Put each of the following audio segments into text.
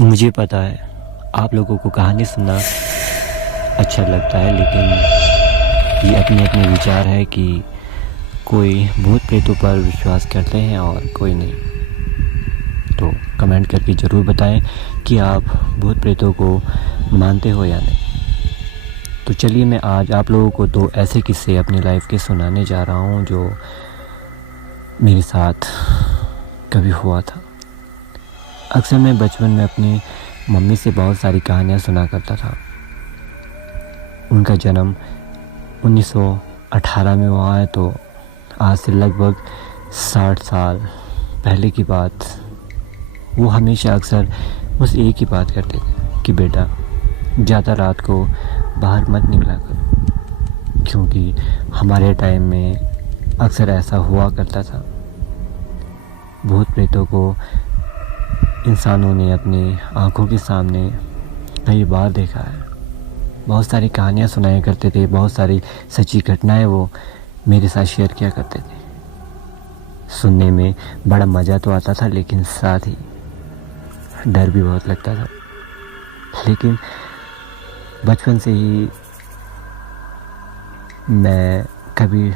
मुझे पता है आप लोगों को कहानी सुनना अच्छा लगता है, लेकिन ये अपने अपने विचार है कि कोई भूत प्रेतों पर विश्वास करते हैं और कोई नहीं। तो कमेंट करके ज़रूर बताएं कि आप भूत प्रेतों को मानते हो या नहीं। तो चलिए मैं आज आप लोगों को दो ऐसे किस्से अपनी लाइफ के सुनाने जा रहा हूँ जो मेरे साथ कभी हुआ था। अक्सर मैं बचपन में अपनी मम्मी से बहुत सारी कहानियाँ सुना करता था। उनका जन्म 1918 में हुआ है, तो आज से लगभग 60 साल पहले की बात। वो हमेशा अक्सर मुझसे एक ही बात करते थे कि बेटा ज़्यादा रात को बाहर मत निकला करो, क्योंकि हमारे टाइम में अक्सर ऐसा हुआ करता था। भूत प्रेतों को इंसानों ने अपनी आंखों के सामने कई बार देखा है। बहुत सारी कहानियाँ सुनाया करते थे, बहुत सारी सच्ची घटनाएं वो मेरे साथ शेयर किया करते थे। सुनने में बड़ा मज़ा तो आता था, लेकिन साथ ही डर भी बहुत लगता था। लेकिन बचपन से ही मैं कभी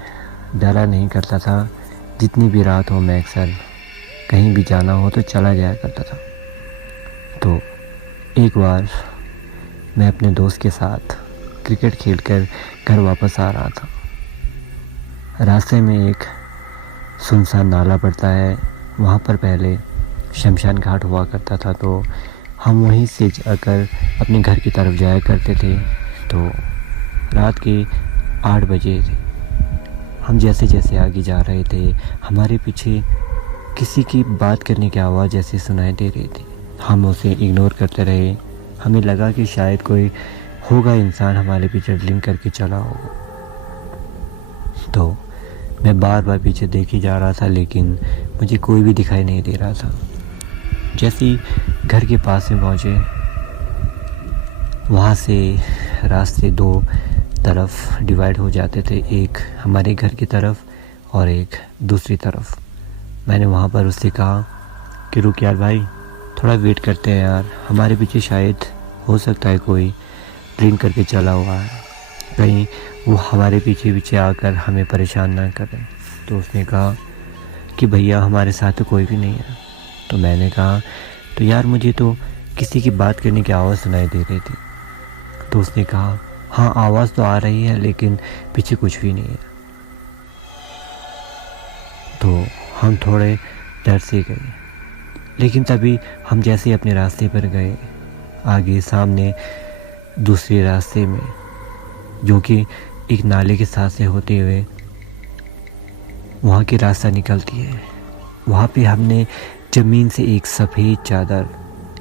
डरा नहीं करता था। जितनी भी रात हो मैं अक्सर कहीं भी जाना हो तो चला जाया करता था। तो एक बार मैं अपने दोस्त के साथ क्रिकेट खेलकर घर वापस आ रहा था। रास्ते में एक सुनसान नाला पड़ता है, वहाँ पर पहले शमशान घाट हुआ करता था, तो हम वहीं से जाकर अपने घर की तरफ जाया करते थे। तो रात के 8 बजे थे। हम जैसे जैसे आगे जा रहे थे, हमारे पीछे किसी की बात करने की आवाज़ जैसे सुनाई दे रही थी। हम उसे इग्नोर करते रहे। हमें लगा कि शायद कोई होगा इंसान हमारे पीछे ड्रिंक करके चला होगा। तो मैं बार बार पीछे देखे जा रहा था, लेकिन मुझे कोई भी दिखाई नहीं दे रहा था। जैसे ही घर के पास में पहुँचे, वहाँ से रास्ते दो तरफ डिवाइड हो जाते थे, एक हमारे घर की तरफ और एक दूसरी तरफ। मैंने वहाँ पर उससे कहा कि रुक यार भाई, थोड़ा वेट करते हैं यार, हमारे पीछे शायद हो सकता है कोई ड्रिंक करके चला हुआ है, कहीं वो हमारे पीछे पीछे आकर हमें परेशान ना करे। तो उसने कहा कि भैया हमारे साथ तो कोई भी नहीं है। तो मैंने कहा तो यार मुझे तो किसी की बात करने की आवाज़ सुनाई दे रही थी। तो उसने कहा हाँ आवाज़ तो आ रही है, लेकिन पीछे कुछ भी नहीं है। तो हम थोड़े डर से गए, लेकिन तभी हम जैसे अपने रास्ते पर गए, आगे सामने दूसरे रास्ते में, जो कि एक नाले के साथ से होते हुए वहाँ की रास्ता निकलती है, वहाँ पे हमने ज़मीन से एक सफ़ेद चादर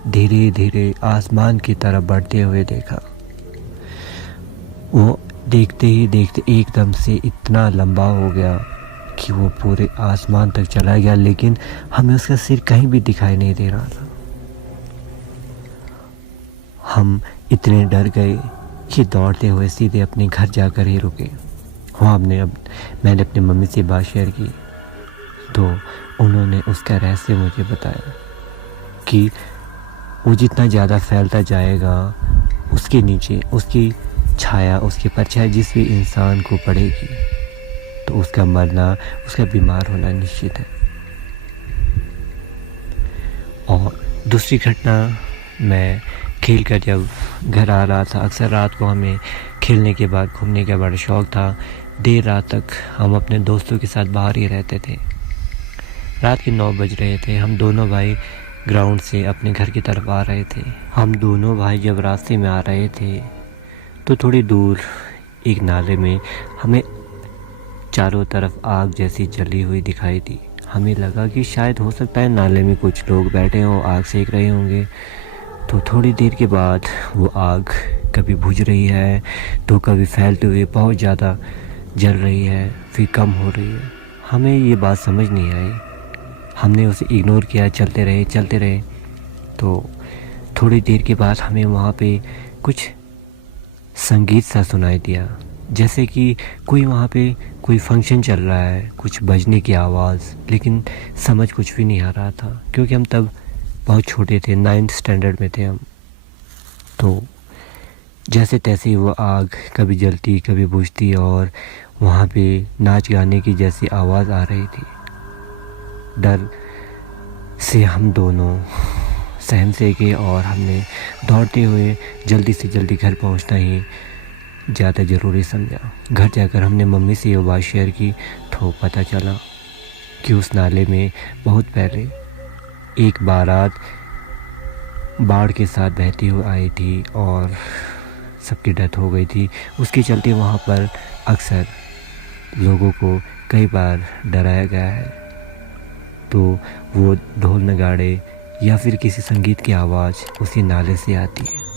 धीरे धीरे आसमान की तरफ बढ़ते हुए देखा। वो देखते ही देखते एकदम से इतना लंबा हो गया कि वो पूरे आसमान तक चला गया, लेकिन हमें उसका सिर कहीं भी दिखाई नहीं दे रहा था। हम इतने डर गए कि दौड़ते हुए सीधे अपने घर जाकर ही रुके। वहाँ मैंने अपनी मम्मी से बात शेयर की, तो उन्होंने उसका रहस्य मुझे बताया कि वो जितना ज़्यादा फैलता जाएगा, उसके नीचे उसकी छाया, उसकी परछाई जिस भी इंसान को पड़ेगी, तो उसका मरना, उसका बीमार होना निश्चित है। और दूसरी घटना, मैं खेल कर जब घर आ रहा था, अक्सर रात को हमें खेलने के बाद घूमने का बड़ा शौक़ था। देर रात तक हम अपने दोस्तों के साथ बाहर ही रहते थे। रात के 9 बज रहे थे। हम दोनों भाई ग्राउंड से अपने घर की तरफ आ रहे थे। हम दोनों भाई जब रास्ते में आ रहे थे, तो थोड़ी दूर एक नाले में हमें चारों तरफ आग जैसी जली हुई दिखाई दी। हमें लगा कि शायद हो सकता है नाले में कुछ लोग बैठे हों, आग सेक रहे होंगे। तो थोड़ी देर के बाद वो आग कभी बुझ रही है, तो कभी फैलते हुए बहुत ज़्यादा जल रही है, फिर कम हो रही है। हमें ये बात समझ नहीं आई। हमने उसे इग्नोर किया, चलते रहे। तो थोड़ी देर के बाद हमें वहाँ पे कुछ संगीत सा सुनाई दिया, जैसे कि वहाँ पे कोई फंक्शन चल रहा है, कुछ बजने की आवाज़, लेकिन समझ कुछ भी नहीं आ रहा था, क्योंकि हम तब बहुत छोटे थे, 9th स्टैंडर्ड में थे हम। तो जैसे तैसे वो आग कभी जलती कभी बुझती और वहाँ पे नाच गाने की जैसी आवाज़ आ रही थी। डर से हम दोनों सहम से गए और हमने दौड़ते हुए जल्दी से जल्दी घर पहुँचना ही ज़्यादा ज़रूरी समझा। घर जाकर हमने मम्मी से ये बात शेयर की तो पता चला कि उस नाले में बहुत पहले एक बारात बाढ़ के साथ बहती हुई आई थी और सबकी डेथ हो गई थी। उसके चलते वहाँ पर अक्सर लोगों को कई बार डराया गया है। तो वो ढोल नगाड़े या फिर किसी संगीत की आवाज़ उसी नाले से आती है।